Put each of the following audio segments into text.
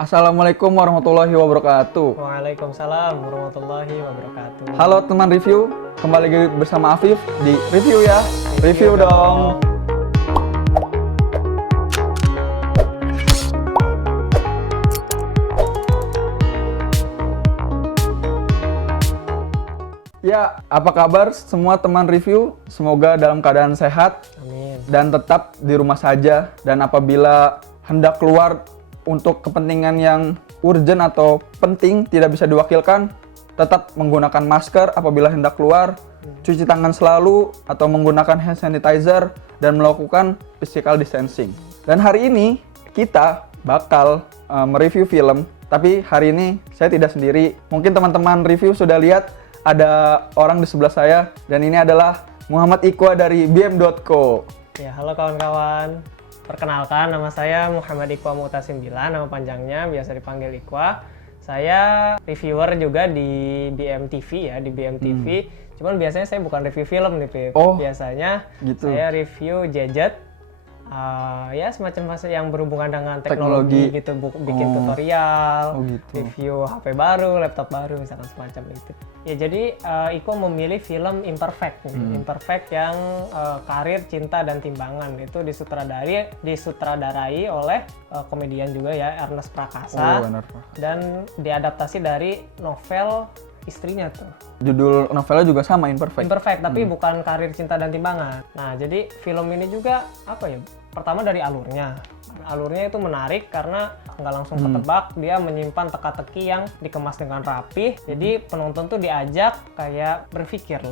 Assalamualaikum warahmatullahi wabarakatuh. Waalaikumsalam warahmatullahi wabarakatuh. Halo teman review, kembali lagi bersama Afif di review ya. Review dong. Ya, apa kabar semua teman review? Semoga dalam keadaan sehat Amin. dan tetap di rumah saja. Dan apabila hendak keluar untuk kepentingan yang urgent atau penting tidak bisa diwakilkan, tetap menggunakan masker apabila hendak keluar, cuci tangan selalu atau menggunakan hand sanitizer dan melakukan physical distancing. Dan hari ini kita bakal mereview film, tapi hari ini saya tidak sendiri. Mungkin teman-teman review sudah lihat ada orang di sebelah saya, dan ini adalah Muhammad Iqwa dari bm.co. Ya, halo kawan-kawan. Perkenalkan, nama saya Muhammad Iqwa Mu'tasim Bilan, nama panjangnya biasa dipanggil Iqwa. Saya reviewer juga di BMTV ya, di BMTV. Cuman biasanya saya bukan review film nih, Pip. Oh, biasanya gitu. saya review gadget. Ya semacam yang berhubungan dengan teknologi gitu, bikin tutorial, gitu. review HP baru, laptop baru, misalkan semacam itu. Ya jadi Iko memilih film Imperfect, Imperfect yang Karir, Cinta dan Timbangan. Itu disutradarai oleh komedian juga ya, Ernest Prakasa, dan diadaptasi dari novel istrinya tuh. Judul novelnya juga sama, Imperfect. Imperfect, tapi bukan Karir, Cinta dan Timbangan. Nah, jadi film ini juga apa ya? Pertama dari alurnya. Alurnya itu menarik karena nggak langsung ketebak, dia menyimpan teka-teki yang dikemas dengan rapi. Jadi penonton tuh diajak kayak berpikir.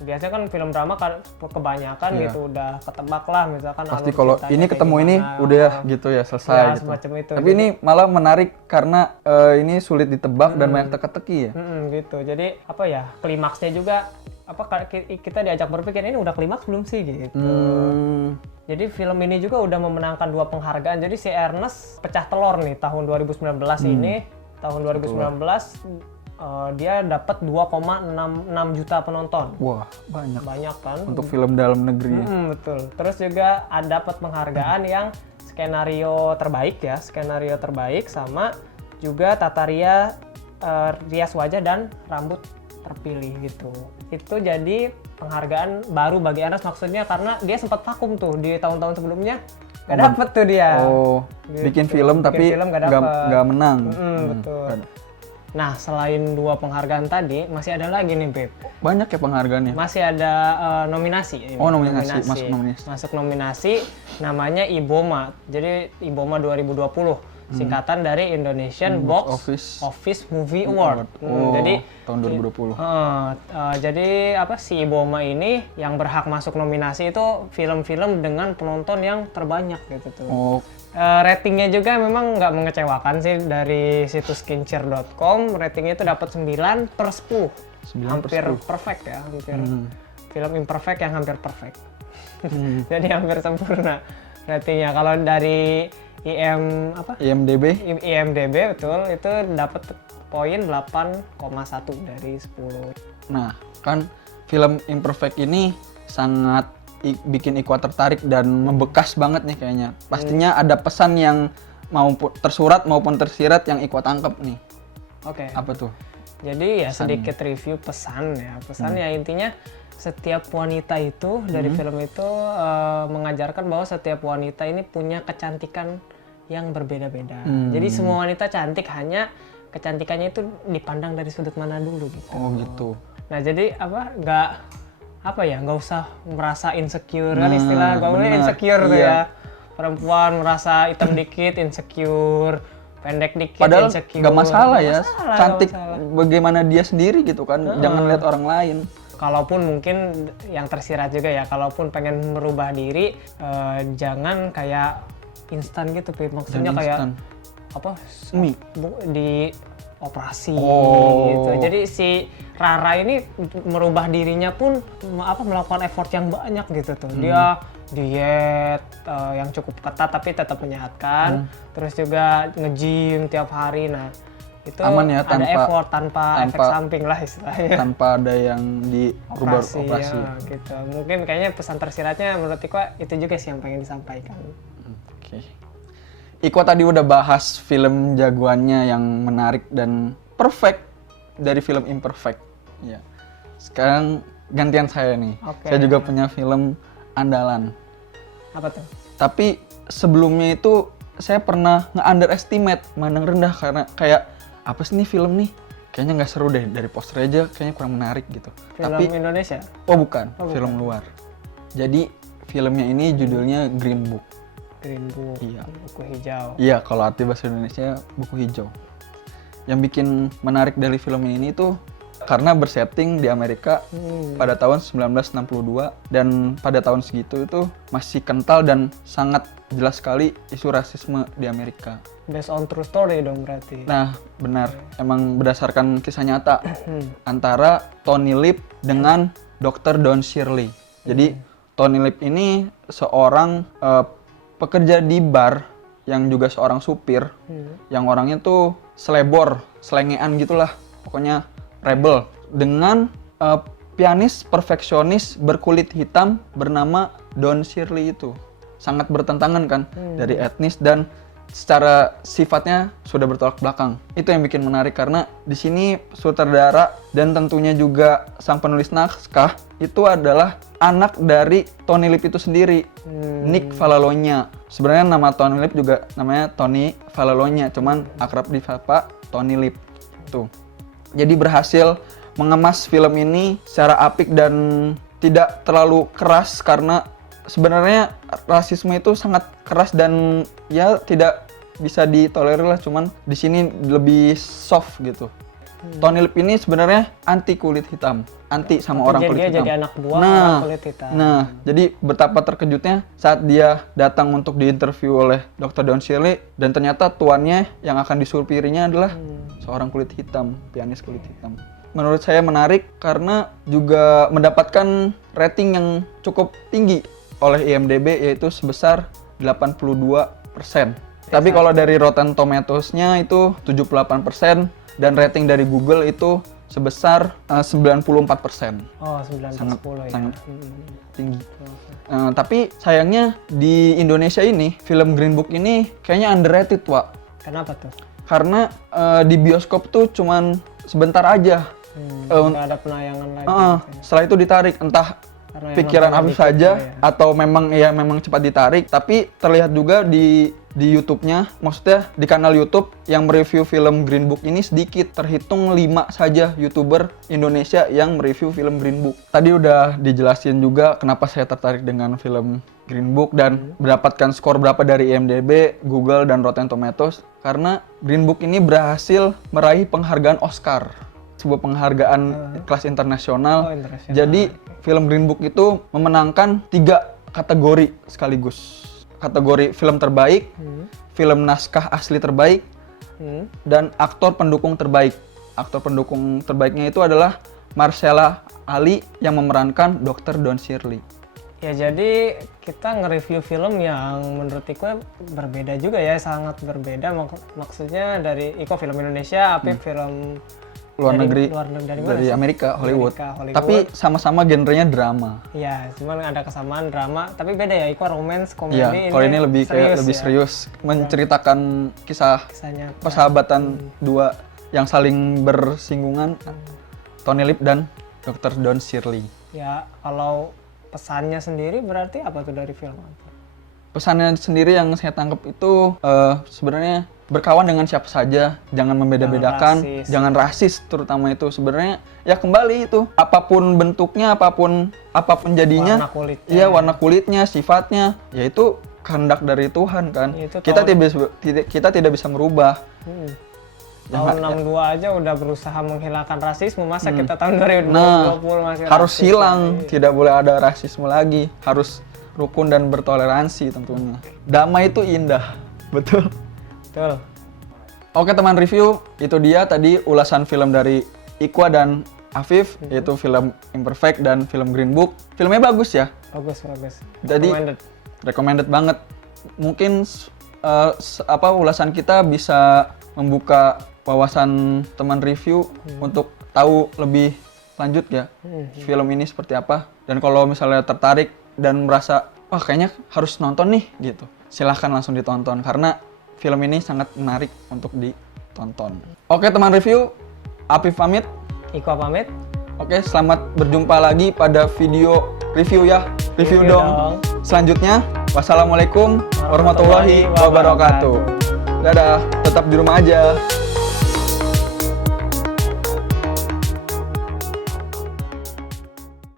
Biasanya kan film drama kebanyakan gitu udah ketebak lah, misalkan pasti kalau ini ketemu ini udah gitu ya, selesai ya, gitu. Semacam itu. Tapi ini malah menarik karena ini sulit ditebak dan banyak teka-teki ya. Gitu. Jadi apa ya, klimaksnya juga kita diajak berpikir, ini udah klimaks belum sih gitu. Jadi film ini juga udah memenangkan 2 penghargaan. Jadi si Ernest pecah telur nih tahun 2019 ini. Tahun 2019 dia dapat 2,66 juta penonton. Wah, banyak. Banyak kan? Untuk film dalam negeri. Betul. Terus juga ada dapat penghargaan yang skenario terbaik sama juga tata rias wajah dan rambut terpilih gitu. Itu jadi penghargaan baru bagi Ernest, maksudnya karena dia sempat vakum tuh di tahun-tahun sebelumnya, gak dapet tuh dia. Gitu. Bikin film tapi gak menang. Betul. Nah, selain 2 penghargaan tadi, masih ada lagi nih, Beb. Banyak ya penghargaannya? Masih ada nominasi. Masuk nominasi, namanya IBOMA. Jadi IBOMA 2020. Singkatan dari Indonesian Box Office Movie Award. Jadi tahun 2020. Jadi si IBOMA ini yang berhak masuk nominasi itu film-film dengan penonton yang terbanyak gitu tuh. Ratingnya juga memang nggak mengecewakan sih, dari situs skincare.com. Ratingnya itu dapat 9/10. Hampir perfect ya, film Imperfect yang hampir perfect. Jadi hampir sempurna ratingnya. Kalau dari IMDb betul, itu dapat poin 8,1 dari 10. Nah, kan film Imperfect ini sangat bikin Iqwa tertarik dan membekas banget nih kayaknya. Pastinya ada pesan yang maupun tersurat maupun tersirat yang Iqwa tangkap nih. Oke. Apa tuh? Jadi ya sedikit review pesan ya. Pesan ya intinya setiap wanita itu dari film itu mengajarkan bahwa setiap wanita ini punya kecantikan yang berbeda-beda. Jadi semua wanita cantik, hanya kecantikannya itu dipandang dari sudut mana dulu gitu. Oh gitu. Nah jadi nggak usah merasa insecure, kan istilah gaulnya insecure tuh ya. Perempuan merasa hitam dikit insecure, pendek dikit padahal insecure. Padahal nggak masalah ya, cantik bagaimana dia sendiri gitu kan, jangan lihat orang lain. Kalaupun mungkin yang tersirat juga ya, kalaupun pengen merubah diri, jangan kayak instan gitu, Pip. Maksudnya kayak di operasi gitu. Jadi si Rara ini merubah dirinya pun melakukan effort yang banyak gitu tuh. Dia diet yang cukup ketat tapi tetap menyehatkan. Terus juga nge-gym tiap hari. Nah, itu aman ya, ada effort tanpa efek samping lah istilahnya. Tanpa ada yang dirubah operasi. Ya, gitu. Mungkin kayaknya pesan tersiratnya menurut Iqwa itu juga sih yang pengen disampaikan. Oke. Iko tadi udah bahas film jagoannya yang menarik dan perfect dari film Imperfect. Ya. Sekarang gantian saya nih. Oke. Saya juga punya film andalan. Apa tuh? Tapi sebelumnya itu saya pernah nge-underestimate, mandang rendah karena kayak apa sih nih film nih? Kayaknya nggak seru deh, dari poster aja kayaknya kurang menarik gitu. Film Tapi Indonesia? bukan, Oh, bukan. film luar. Jadi filmnya ini judulnya Green Book. Green Book, Iya. buku hijau. Iya, kalau arti bahasa Indonesia buku hijau. Yang bikin menarik dari film ini tuh karena bersetting di Amerika pada tahun 1962 dan pada tahun segitu itu masih kental dan sangat jelas sekali isu rasisme di Amerika. Based on true story dong berarti. Nah, benar. Emang berdasarkan kisah nyata antara Tony Lip dengan Dr. Don Shirley. Jadi, Tony Lip ini seorang pekerja di bar yang juga seorang supir, yang orangnya tuh selebor, selengean gitulah, pokoknya rebel. Dengan pianis perfeksionis berkulit hitam bernama Don Shirley itu. Sangat bertentangan kan, dari etnis dan secara sifatnya sudah bertolak belakang. Itu yang bikin menarik karena di sini sutradara dan tentunya juga sang penulis naskah itu adalah anak dari Tony Lip itu sendiri, Nick Vallelonga. Sebenarnya nama Tony Lip juga namanya Tony Vallelonga, cuman akrab disapa Tony Lip. Tuh. Jadi berhasil mengemas film ini secara apik dan tidak terlalu keras karena sebenarnya rasisme itu sangat keras dan ya tidak bisa ditolerir lah, cuman di sini lebih soft gitu. Tony Lip ini sebenarnya anti kulit hitam, anti sama orang kulit hitam. Jadi anak buah orang kulit hitam. Nah, jadi betapa terkejutnya saat dia datang untuk diinterview oleh Dr. Don Shirley dan ternyata tuannya yang akan disupirinya adalah seorang kulit hitam, pianis kulit hitam. Menurut saya menarik karena juga mendapatkan rating yang cukup tinggi oleh IMDb yaitu sebesar 82%. Tapi kalau dari Rotten Tomatoes-nya itu 78% dan rating dari Google itu sebesar 94%. Oh, 9 Sangat 10 ya. sangat tinggi. Tapi sayangnya di Indonesia ini film Green Book ini kayaknya underrated, Wak. Kenapa tuh? Karena di bioskop tuh cuman sebentar aja. Nggak ada penayangan lagi. Setelah itu ditarik, entah Karena yang pikiran nonton Afif dikit saja kali ya. atau memang cepat ditarik. Tapi terlihat juga di YouTube-nya, maksudnya di kanal YouTube yang mereview film Green Book ini sedikit, terhitung 5 saja YouTuber Indonesia yang mereview film Green Book. Tadi udah dijelasin juga kenapa saya tertarik dengan film Green Book dan mendapatkan skor berapa dari IMDb, Google, dan Rotten Tomatoes. Karena Green Book ini berhasil meraih penghargaan Oscar, sebuah penghargaan kelas internasional. Internasional. Jadi film Green Book itu memenangkan 3 kategori sekaligus. Kategori film terbaik, film naskah asli terbaik, dan aktor pendukung terbaik. Aktor pendukung terbaiknya itu adalah Marcella Ali yang memerankan Dr. Don Shirley. Ya jadi kita nge-review film yang menurut Iko berbeda juga ya, sangat berbeda. Maksudnya dari Iko film Indonesia, Apip film Luar negeri, dari mana dari sih? Amerika, Hollywood. Hollywood. Tapi sama-sama genrenya drama. Iya, cuman ada kesamaan drama, tapi beda ya. Iko romance, komedi. Iya, kalau ini lebih kayak lebih ya. serius, menceritakan kisah Kisahnya persahabatan dua yang saling bersinggungan, Tony Lip dan Dr. Don Shirley. Ya, kalau pesannya sendiri berarti apa tuh dari film? Pesannya sendiri yang saya tangkap itu sebenarnya berkawan dengan siapa saja, jangan membeda-bedakan, jangan rasis terutama itu. Sebenarnya ya kembali itu, apapun bentuknya, apapun jadinya, Warna kulitnya. iya warna kulitnya, sifatnya, ya itu kehendak dari Tuhan kan. Itu Kita tidak bisa merubah. Tahun 62 aja udah berusaha menghilangkan rasisme, masa kita tahun 2020 masih harus rasis hilang, lagi? tidak boleh ada rasisme lagi, harus rukun dan bertoleransi tentunya. Damai itu indah, betul. Betul. Oke teman review, itu dia tadi ulasan film dari Iqwa dan Afif, yaitu film Imperfect dan film Green Book. Filmnya bagus ya. Bagus. Jadi recommended banget. Mungkin ulasan kita bisa membuka wawasan teman review untuk tahu lebih lanjut ya film ini seperti apa. Dan kalau misalnya tertarik dan merasa wah kayaknya harus nonton nih gitu, silahkan langsung ditonton karena film ini sangat menarik untuk ditonton. Oke teman review, Apif pamit. Iko pamit. Oke, selamat berjumpa lagi pada video review ya. Review dong. Selanjutnya, wassalamualaikum warahmatullahi wabarakatuh. Dadah, tetap di rumah aja.